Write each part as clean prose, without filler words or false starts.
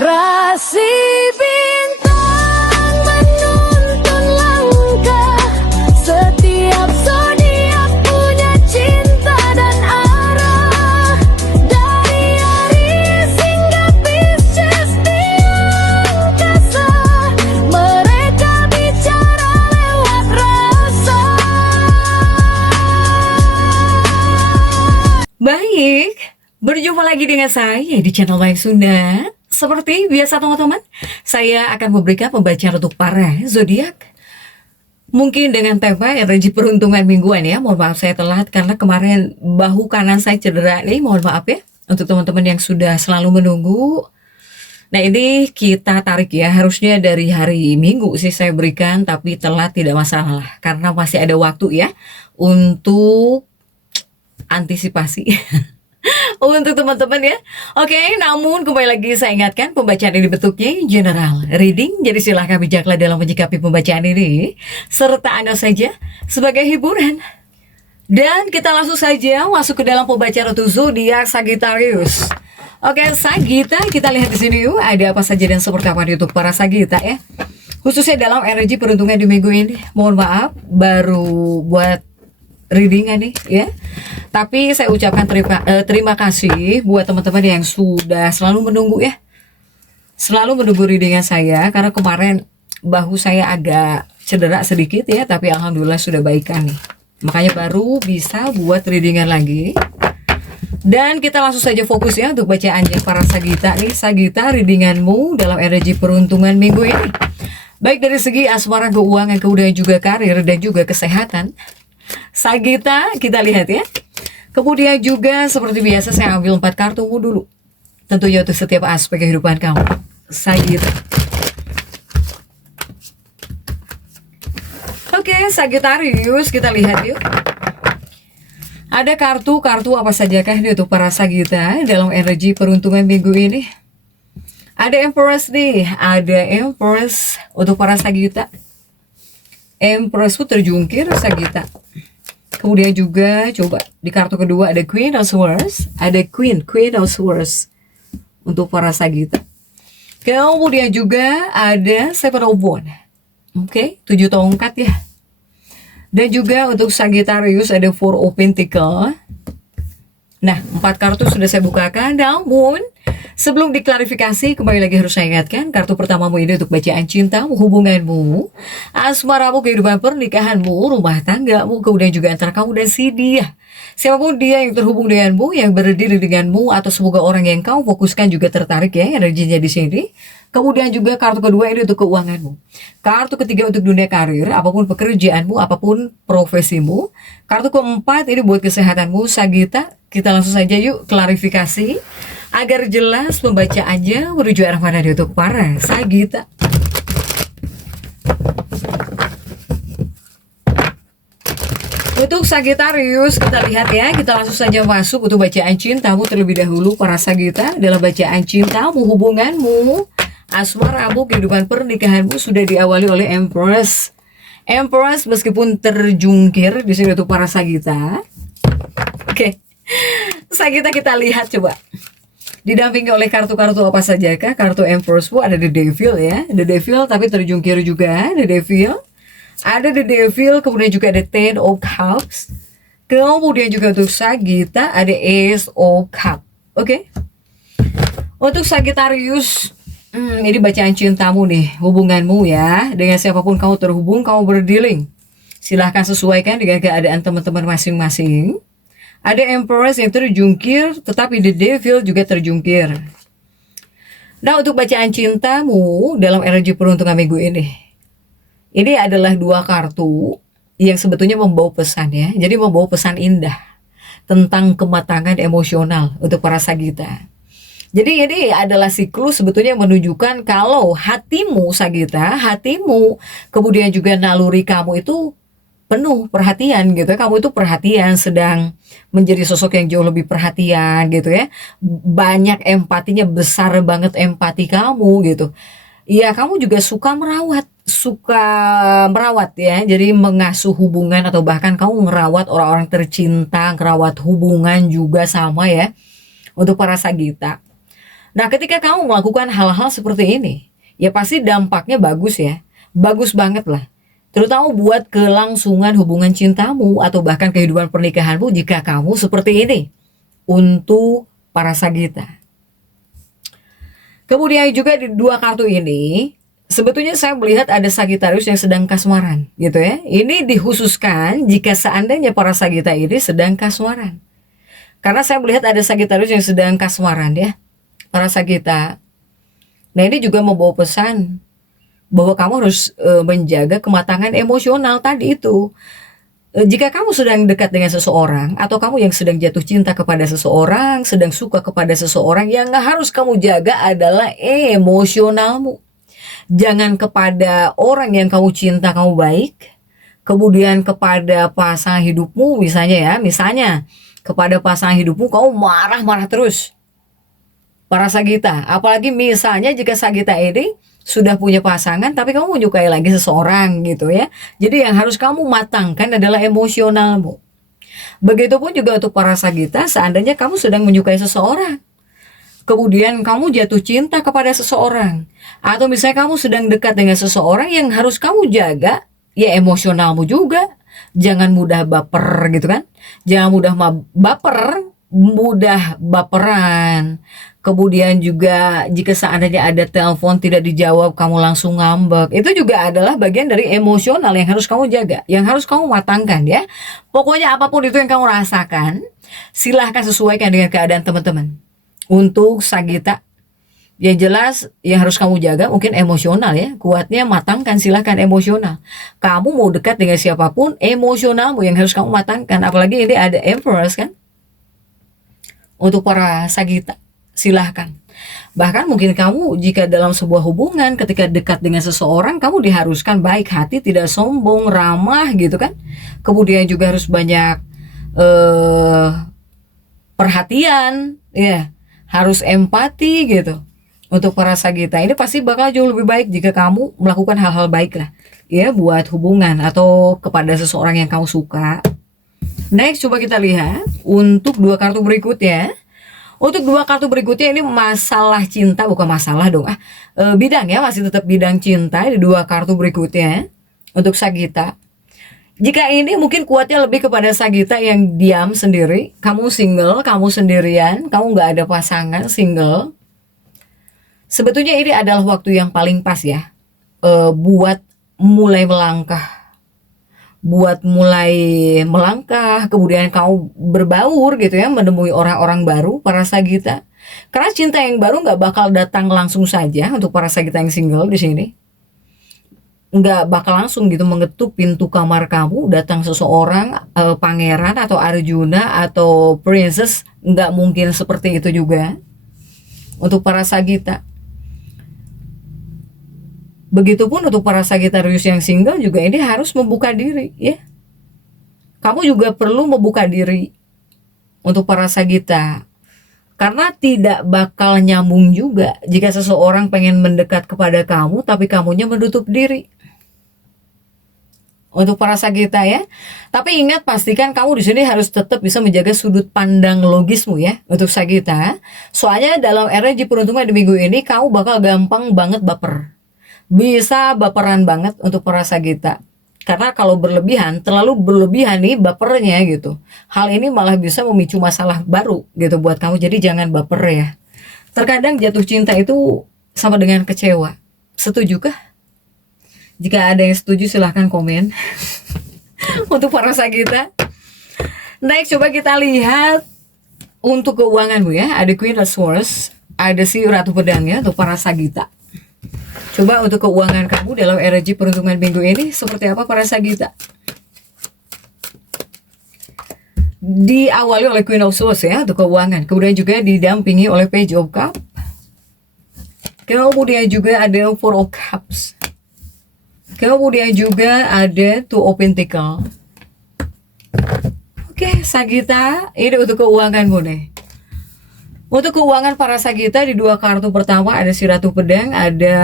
Rasi bintang menuntun langkah, setiap zodiak punya cinta dan arah. Dari Aries hingga Pisces di angkasa, mereka bicara lewat rasa. Baik, berjumpa lagi dengan saya di channel Baik Sunda. Seperti biasa teman-teman, saya akan memberikan pembacaan untuk para zodiak. Mungkin dengan tema energi peruntungan mingguan ya. Mohon maaf saya telat karena kemarin bahu kanan saya cedera nih. Mohon maaf ya untuk teman-teman yang sudah selalu menunggu. Nah ini kita tarik ya, harusnya dari hari Minggu sih saya berikan, tapi telat tidak masalah karena masih ada waktu ya untuk antisipasi. Untuk teman-teman ya. Oke, namun kembali lagi saya ingatkan pembacaan ini bentuknya general reading. Jadi silahkan bijaklah dalam menyikapi pembacaan ini, serta Anda saja sebagai hiburan. Dan kita langsung saja masuk ke dalam pembacaan untuk zodiak Sagittarius. Oke, Sagitta, kita lihat di sini yuk ada apa saja dan seperti apa untuk para Sagitta ya. Khususnya dalam energi peruntungan di minggu ini. Mohon maaf baru buat readingan nih ya. Tapi saya ucapkan terima kasih buat teman-teman yang sudah selalu menunggu ya. Selalu menunggu readingan saya karena kemarin bahu saya agak cedera sedikit ya, tapi alhamdulillah sudah baikan nih. Makanya baru bisa buat readingan lagi. Dan kita langsung saja fokus ya untuk bacaannya para Sagitta nih. Sagitta, readinganmu dalam energi peruntungan minggu ini. Baik dari segi asmara, keuangan, kemudian juga karir dan juga kesehatan. Sagitta, kita lihat ya. Kemudian juga seperti biasa saya ambil 4 kartumu dulu. Tentunya untuk setiap aspek kehidupan kamu, Sagitta. Oke, Sagittarius, kita lihat yuk. Ada kartu-kartu apa sajakah ini untuk para Sagitta dalam energi peruntungan minggu ini? Ada Empress nih, ada Empress untuk para Sagitta. Empress pun terjungkir Sagitta. Kemudian juga coba di kartu kedua ada Queen of Swords, ada Queen of Swords untuk para Sagitta. Kemudian juga ada Seven of Wands. Oke, 7 tongkat ya. Dan juga untuk Sagittarius ada Four of Pentacles. Nah, 4 kartu sudah saya bukakan, namun sebelum diklarifikasi, kembali lagi harus saya ingatkan, kartu pertamamu ini untuk bacaan cintamu, hubunganmu, asmaramu, kehidupan pernikahanmu, rumah tanggamu, kemudian juga antara kamu dan si dia. Siapapun dia yang terhubung denganmu, yang berdiri denganmu, atau semoga orang yang kau fokuskan juga tertarik ya energinya di sini. Kemudian juga kartu kedua ini untuk keuanganmu. Kartu ketiga untuk dunia karir, apapun pekerjaanmu, apapun profesimu. Kartu keempat ini buat kesehatanmu, Sagitta. Kita langsung saja yuk klarifikasi agar jelas pembacaannya menuju arah mana untuk para Sagitta. Untuk Sagittarius kita lihat ya, kita langsung saja masuk untuk bacaan cintamu terlebih dahulu para Sagitta. Dalam bacaan cintamu, hubunganmu, asmaramu, kehidupan pernikahanmu sudah diawali oleh Empress. Empress meskipun terjungkir di sini untuk para Sagitta. Oke. Sagitta kita lihat coba. Didampingi oleh kartu-kartu apa sajakah? Kartu Empress pun ada The Devil ya. The Devil tapi terjungkir juga, The Devil. Ada The Devil, kemudian juga ada Ten of Cups. Kemudian juga untuk Sagitta ada Ace of Cups. Oke. Untuk Sagittarius, ini bacaan cintamu nih, hubunganmu ya. Dengan siapapun kamu terhubung, kamu berdealing. Silahkan sesuaikan dengan keadaan teman-teman masing-masing. Ada Empress yang terjungkir, tetapi The Devil juga terjungkir. Nah, untuk bacaan cintamu dalam energi peruntungan minggu ini. Ini adalah 2 kartu yang sebetulnya membawa pesan ya. Jadi membawa pesan indah tentang kematangan emosional untuk para Sagitta. Jadi ini adalah siklus sebetulnya menunjukkan kalau hatimu Sagitta, hatimu, kemudian juga naluri kamu itu penuh perhatian gitu ya. Kamu itu perhatian, sedang menjadi sosok yang jauh lebih perhatian gitu ya. Banyak empatinya, besar banget empati kamu gitu. Iya, kamu juga suka merawat ya. Jadi mengasuh hubungan atau bahkan kamu merawat orang-orang tercinta, merawat hubungan juga sama ya. Untuk para Sagitta. Nah, ketika kamu melakukan hal-hal seperti ini, ya pasti dampaknya bagus ya. Bagus banget lah. Terutama buat kelangsungan hubungan cintamu atau bahkan kehidupan pernikahanmu jika kamu seperti ini. Untuk para Sagita. Kemudian juga di dua kartu ini, sebetulnya saya melihat ada Sagitarius yang sedang kasmaran, gitu ya. Ini dikhususkan jika seandainya para Sagita ini sedang kasmaran. Karena saya melihat ada Sagitarius yang sedang kasmaran ya, para Sagita. Nah, ini juga membawa pesan bahwa kamu harus menjaga kematangan emosional tadi itu. Jika kamu sedang dekat dengan seseorang atau kamu yang sedang jatuh cinta kepada seseorang, sedang suka kepada seseorang, yang harus kamu jaga adalah emosionalmu. Jangan kepada orang yang kamu cinta kamu baik, kemudian kepada pasangan hidupmu misalnya kepada pasangan hidupmu kamu marah-marah terus. Para Sagita, apalagi misalnya jika Sagita ini sudah punya pasangan tapi kamu menyukai lagi seseorang gitu ya. Jadi yang harus kamu matangkan adalah emosionalmu. Begitupun juga untuk para Sagita, seandainya kamu sedang menyukai seseorang, kemudian kamu jatuh cinta kepada seseorang, atau misalnya kamu sedang dekat dengan seseorang, yang harus kamu jaga ya emosionalmu juga. Jangan mudah baper gitu kan. Jangan mudah baperan. Kemudian juga jika seandainya ada telepon tidak dijawab, kamu langsung ngambek. Itu juga adalah bagian dari emosional yang harus kamu jaga, yang harus kamu matangkan ya. Pokoknya apapun itu yang kamu rasakan, silahkan sesuaikan dengan keadaan teman-teman. Untuk Sagita, yang jelas yang harus kamu jaga mungkin emosional ya. Kuatnya matangkan, silahkan emosional. Kamu mau dekat dengan siapapun, emosionalmu yang harus kamu matangkan. Apalagi ini ada Empress kan. Untuk para Sagita, silahkan. Bahkan mungkin kamu jika dalam sebuah hubungan ketika dekat dengan seseorang, kamu diharuskan baik hati, tidak sombong, ramah gitu kan. Kemudian juga harus banyak perhatian ya, harus empati gitu. Untuk para Sagita ini pasti bakal jauh lebih baik jika kamu melakukan hal-hal baik lah ya, buat hubungan atau kepada seseorang yang kamu suka. Next, coba kita lihat untuk dua kartu berikutnya. Untuk dua kartu berikutnya ini masalah cinta, bukan masalah dong, bidang ya, masih tetap bidang cinta di dua kartu berikutnya. Untuk Sagita, jika ini mungkin kuatnya lebih kepada Sagita yang diam sendiri, kamu single, kamu sendirian, kamu nggak ada pasangan, single. Sebetulnya ini adalah waktu yang paling pas ya, buat mulai melangkah, kemudian kamu berbaur gitu ya, menemui orang-orang baru, para Sagita. Karena cinta yang baru nggak bakal datang langsung saja untuk para Sagita yang single di sini. Nggak bakal langsung gitu mengetuk pintu kamar kamu, datang seseorang, pangeran atau Arjuna atau princess, nggak mungkin seperti itu juga untuk para Sagita. Begitupun untuk para Sagitarius yang single juga ini harus membuka diri ya. Kamu juga perlu membuka diri untuk para Sagita. Karena tidak bakal nyambung juga jika seseorang pengen mendekat kepada kamu tapi kamunya menutup diri. Untuk para Sagita ya. Tapi ingat, pastikan kamu di sini harus tetap bisa menjaga sudut pandang logismu ya untuk Sagita. Soalnya dalam energi peruntungan di minggu ini kamu bakal gampang banget baper. Bisa baperan banget untuk para Sagita. Karena kalau berlebihan, terlalu berlebihan nih bapernya gitu. Hal ini malah bisa memicu masalah baru gitu buat kamu. Jadi jangan baper ya. Terkadang jatuh cinta itu sama dengan kecewa. Setujukah? Jika ada yang setuju silahkan komen. Untuk para Sagita. Next, coba kita lihat untuk keuanganmu ya. Ada Queen of Swords, ada si Ratu Pedang ya untuk para Sagita. Coba untuk keuangan kamu dalam energi peruntungan minggu ini seperti apa para Sagita? Diawali oleh Queen of Swords ya untuk keuangan, kemudian juga didampingi oleh Page of Cups, kemudian juga ada Four of Cups, kemudian juga ada Two of Pentacles. Oke, Sagita, ini untuk keuanganmu nih. Untuk keuangan para Sagita di dua kartu pertama ada si Ratu Pedang, ada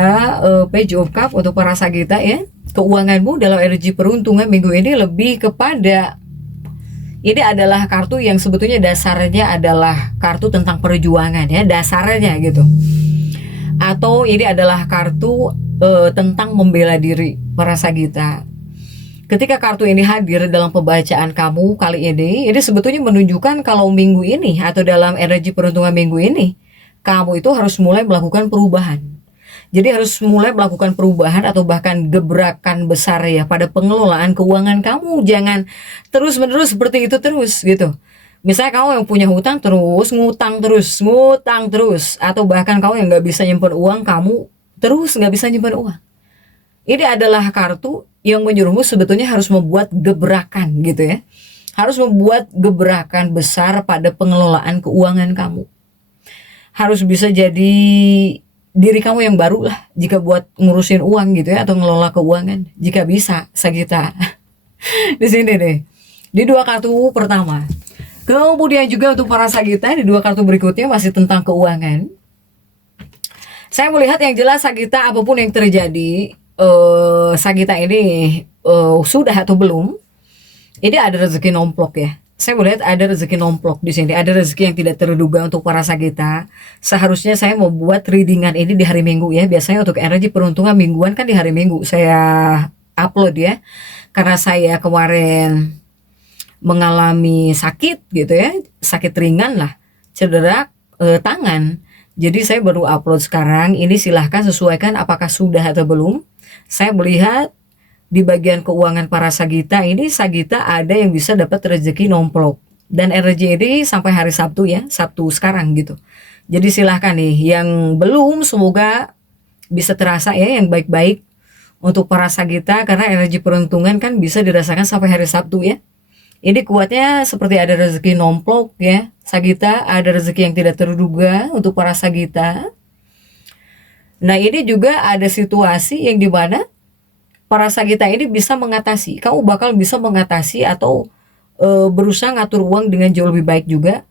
Page of Cups untuk para Sagita ya. Keuanganmu dalam energi peruntungan minggu ini lebih kepada Ini adalah kartu yang sebetulnya dasarnya adalah kartu tentang perjuangan ya, dasarnya gitu. Atau ini adalah kartu tentang membela diri para Sagita. Ketika kartu ini hadir dalam pembacaan kamu kali ini sebetulnya menunjukkan kalau minggu ini atau dalam energi peruntungan minggu ini, kamu itu harus mulai melakukan perubahan. Jadi harus mulai melakukan perubahan atau bahkan gebrakan besar ya pada pengelolaan keuangan kamu. Jangan terus-menerus seperti itu terus gitu. Misalnya kamu yang punya hutang terus, ngutang terus, atau bahkan kamu yang nggak bisa nyimpen uang, kamu terus nggak bisa nyimpen uang. Ini adalah kartu yang menyuruhmu sebetulnya harus membuat gebrakan gitu ya. Harus membuat gebrakan besar pada pengelolaan keuangan kamu. Harus bisa jadi diri kamu yang baru lah jika buat ngurusin uang gitu ya, atau ngelola keuangan. Jika bisa, Sagita. Di sini deh. Di dua kartu pertama. Kemudian juga untuk para Sagita di dua kartu berikutnya masih tentang keuangan. Saya melihat yang jelas Sagita, apapun yang terjadi, Sagita ini sudah atau belum, ini ada rezeki nomplok ya. Saya melihat ada rezeki nomplok di sini, ada rezeki yang tidak terduga untuk para Sagita. Seharusnya saya membuat readingan ini di hari Minggu ya. Biasanya untuk energi peruntungan mingguan kan di hari Minggu saya upload ya. Karena saya kemarin mengalami sakit gitu ya, sakit ringan lah, cedera tangan. Jadi saya baru upload sekarang. Ini silahkan sesuaikan apakah sudah atau belum. Saya melihat di bagian keuangan para Sagita ini, Sagita ada yang bisa dapat rezeki nomplok. Dan energi ini sampai hari Sabtu ya, Sabtu sekarang gitu. Jadi silahkan nih, yang belum semoga bisa terasa ya yang baik-baik untuk para Sagita. Karena energi peruntungan kan bisa dirasakan sampai hari Sabtu ya. Ini kuatnya seperti ada rezeki nomplok ya, Sagita, ada rezeki yang tidak terduga untuk para Sagita. Nah ini juga ada situasi yang dimana para Sagita ini bisa mengatasi, kamu bakal bisa mengatasi atau berusaha ngatur uang dengan jauh lebih baik juga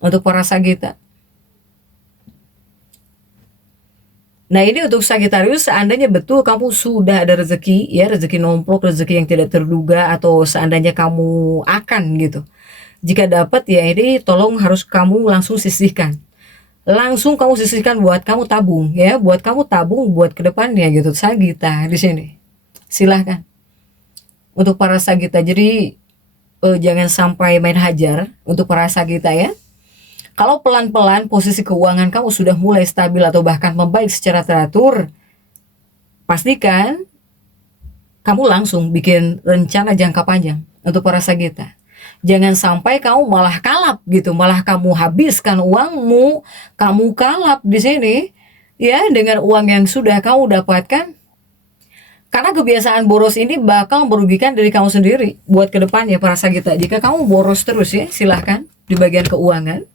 untuk para Sagita. Nah ini untuk Sagittarius, seandainya betul kamu sudah ada rezeki ya, rezeki nomplok, rezeki yang tidak terduga, atau seandainya kamu akan gitu, jika dapat ya ini tolong harus kamu langsung sisihkan. Langsung kamu sisihkan buat kamu tabung ya, buat kamu tabung buat ke depannya gitu Sagita di sini. Silahkan untuk para Sagita. Jadi jangan sampai main hajar untuk para Sagita ya. Kalau pelan-pelan posisi keuangan kamu sudah mulai stabil atau bahkan membaik secara teratur, pastikan kamu langsung bikin rencana jangka panjang untuk para Sagita. Jangan sampai kamu malah kalap gitu, malah kamu habiskan uangmu, kamu kalap di sini ya dengan uang yang sudah kamu dapatkan. Karena kebiasaan boros ini bakal merugikan diri kamu sendiri buat ke depannya para Sagita. Jika kamu boros terus ya, silahkan di bagian keuangan.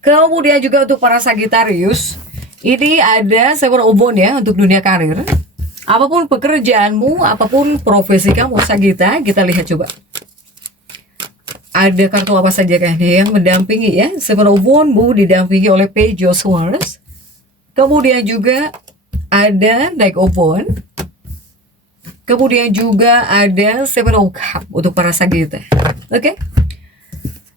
Kemudian juga untuk para Sagittarius, ini ada Seven of Wands ya untuk dunia karir. Apapun pekerjaanmu, apapun profesi kamu Sagita, kita lihat coba. Ada kartu apa saja kan yang mendampingi ya. Seven of Wands didampingi oleh Page of Swords. Kemudian juga ada Knight of Wands. Kemudian juga ada Seven of Cups untuk para Sagita. Oke.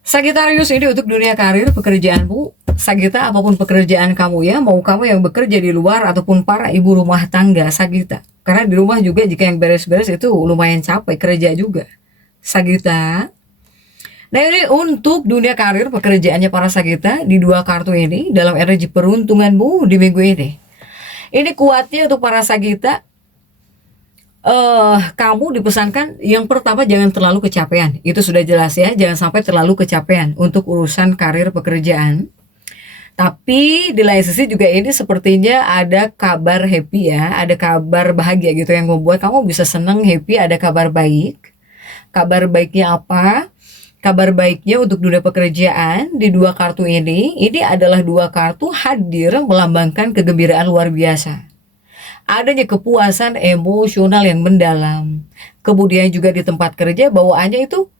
Sagittarius ini untuk dunia karir, pekerjaanmu. Sagita, apapun pekerjaan kamu ya, mau kamu yang bekerja di luar ataupun para ibu rumah tangga Sagita. Karena di rumah juga jika yang beres-beres itu lumayan capek kerja juga Sagita. Nah ini untuk dunia karir, pekerjaannya para Sagita di dua kartu ini dalam energi peruntunganmu di minggu ini. Ini kuatnya untuk para Sagita. Kamu dipesankan yang pertama jangan terlalu kecapean. Itu sudah jelas ya, jangan sampai terlalu kecapean untuk urusan karir pekerjaan. Tapi di lain sisi juga ini sepertinya ada kabar happy ya, ada kabar bahagia gitu yang membuat kamu bisa senang, happy, ada kabar baik. Kabar baiknya apa? Kabar baiknya untuk dunia pekerjaan di dua kartu ini adalah dua kartu hadir melambangkan kegembiraan luar biasa. Adanya kepuasan emosional yang mendalam. Kemudian juga di tempat kerja bawaannya itu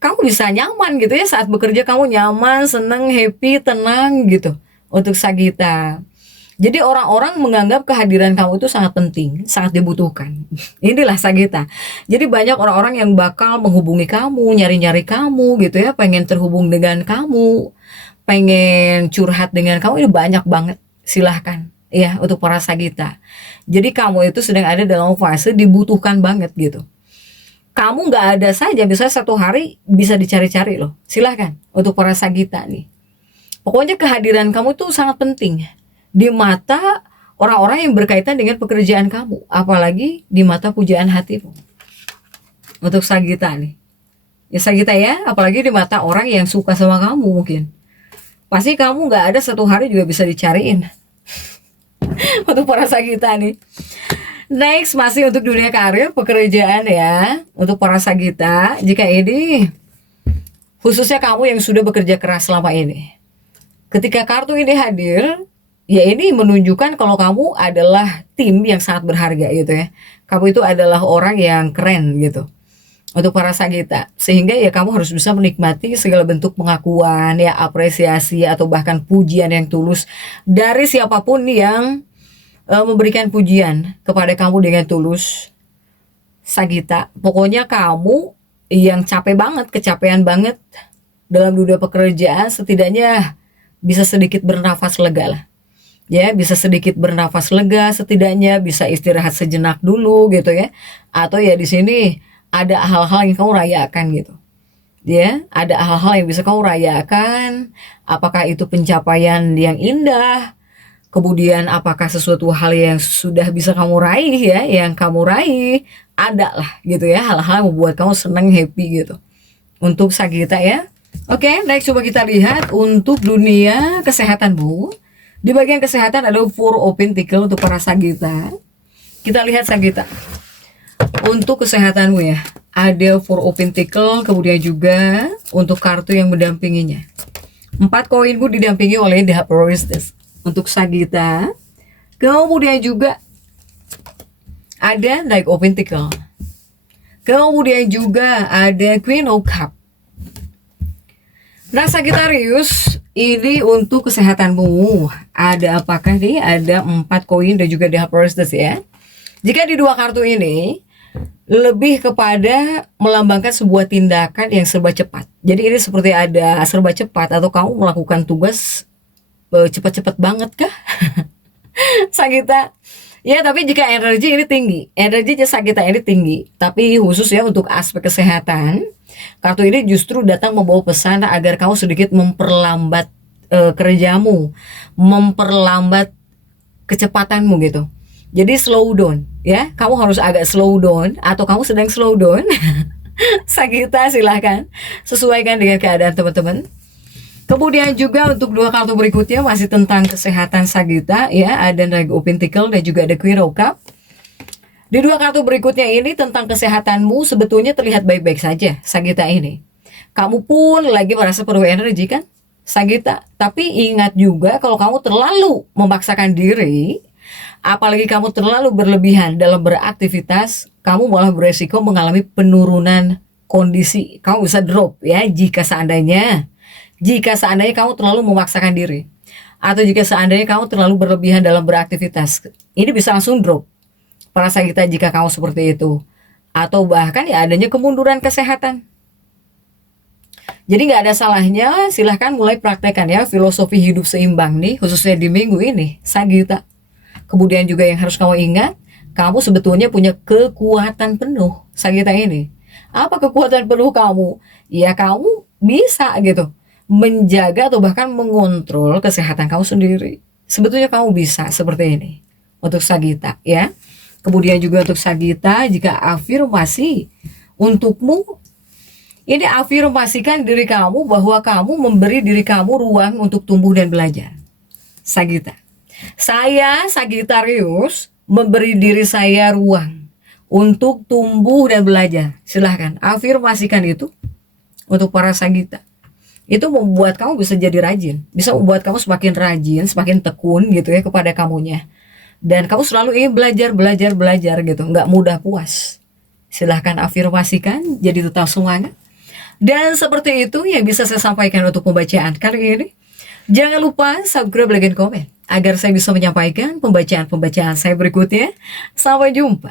kamu bisa nyaman gitu ya, saat bekerja kamu nyaman, senang, happy, tenang gitu untuk Sagita. Jadi orang-orang menganggap kehadiran kamu itu sangat penting, sangat dibutuhkan. Inilah Sagita. Jadi banyak orang-orang yang bakal menghubungi kamu, nyari-nyari kamu gitu ya, pengen terhubung dengan kamu, pengen curhat dengan kamu, ini banyak banget. Silahkan ya untuk para Sagita. Jadi kamu itu sedang ada dalam fase dibutuhkan banget gitu. Kamu nggak ada saja, misalnya satu hari bisa dicari-cari loh. Silahkan untuk para Sagita nih. Pokoknya kehadiran kamu tuh sangat penting di mata orang-orang yang berkaitan dengan pekerjaan kamu, apalagi di mata pujaan hatimu. Untuk Sagita nih, ya Sagita ya, apalagi di mata orang yang suka sama kamu mungkin. Pasti kamu nggak ada satu hari juga bisa dicariin. Untuk para Sagita nih. Next, masih untuk dunia karir, pekerjaan ya. Untuk para Sagita, jika ini khususnya kamu yang sudah bekerja keras selama ini, ketika kartu ini hadir, ya ini menunjukkan kalau kamu adalah tim yang sangat berharga gitu ya. Kamu itu adalah orang yang keren gitu. Untuk para Sagita, sehingga ya kamu harus bisa menikmati segala bentuk pengakuan ya, apresiasi atau bahkan pujian yang tulus dari siapapun yang memberikan pujian kepada kamu dengan tulus. Sagita, pokoknya kamu yang capek banget, kecapean banget dalam dunia pekerjaan, setidaknya bisa sedikit bernafas lega lah. Ya, bisa sedikit bernafas lega, setidaknya bisa istirahat sejenak dulu gitu ya. Atau ya di sini ada hal-hal yang kamu rayakan gitu. Ya, ada hal-hal yang bisa kamu rayakan. Apakah itu pencapaian yang indah? Kemudian apakah sesuatu hal yang sudah bisa kamu raih ya, yang kamu raih, ada lah gitu ya, hal-hal yang membuat kamu senang, happy gitu. Untuk Sagita ya. Oke, next coba kita lihat untuk dunia kesehatan Bu. Di bagian kesehatan ada Four of Pentacles untuk para Sagita. Kita lihat Sagita. Untuk kesehatanmu ya, ada Four of Pentacles, kemudian juga untuk kartu yang mendampinginya. 4 koinmu didampingi oleh The Priestess untuk Sagita. Kemudian juga ada Knight of Pentacles. Kemudian juga ada Queen of Cups. Nah Sagittarius, ini untuk kesehatanmu. Ada apakah nih? Ada 4 koin dan juga The Priestess ya. Jika di dua kartu ini lebih kepada melambangkan sebuah tindakan yang serba cepat. Jadi ini seperti ada serba cepat atau kamu melakukan tugas cepat-cepat banget kah? Sagita. Ya, tapi jika energi ini tinggi, energinya Sagita ini tinggi, tapi khusus ya untuk aspek kesehatan, kartu ini justru datang membawa pesan agar kamu sedikit memperlambat kerjamu, memperlambat kecepatanmu gitu. Jadi slow down ya, kamu harus agak slow down atau kamu sedang slow down. Sagita silahkan sesuaikan dengan keadaan teman-teman. Kemudian juga untuk dua kartu berikutnya masih tentang kesehatan Sagita ya, ada Knight of Pentacles dan juga ada Queen of Cups. Di dua kartu berikutnya ini tentang kesehatanmu sebetulnya terlihat baik-baik saja Sagita ini. Kamu pun lagi merasa penuh energi kan Sagita, tapi ingat juga kalau kamu terlalu memaksakan diri, apalagi kamu terlalu berlebihan dalam beraktivitas, kamu malah beresiko mengalami penurunan kondisi. Kamu bisa drop ya jika seandainya kamu terlalu memaksakan diri, atau jika seandainya kamu terlalu berlebihan dalam beraktivitas, ini bisa langsung drop para Sagita jika kamu seperti itu, atau bahkan ya adanya kemunduran kesehatan. Jadi nggak ada salahnya, silahkan mulai praktekkan ya filosofi hidup seimbang nih, khususnya di minggu ini Sagita. Kemudian juga yang harus kamu ingat, kamu sebetulnya punya kekuatan penuh Sagita ini. Apa kekuatan penuh kamu? Ya kamu bisa gitu menjaga atau bahkan mengontrol kesehatan kamu sendiri. Sebetulnya kamu bisa seperti ini untuk Sagita ya. Kemudian juga untuk Sagita, jika afirmasi untukmu, ini afirmasikan diri kamu bahwa kamu memberi diri kamu ruang untuk tumbuh dan belajar. Sagita, saya Sagittarius memberi diri saya ruang untuk tumbuh dan belajar. Silahkan afirmasikan itu untuk para Sagita. Itu membuat kamu bisa jadi rajin, bisa membuat kamu semakin rajin, semakin tekun gitu ya kepada kamunya. Dan kamu selalu ingin belajar gitu, nggak mudah puas. Silahkan afirmasikan, jadi tetap semangat. Dan seperti itu yang bisa saya sampaikan untuk pembacaan kali ini. Jangan lupa subscribe, like, dan komen agar saya bisa menyampaikan pembacaan-pembacaan saya berikutnya. Sampai jumpa.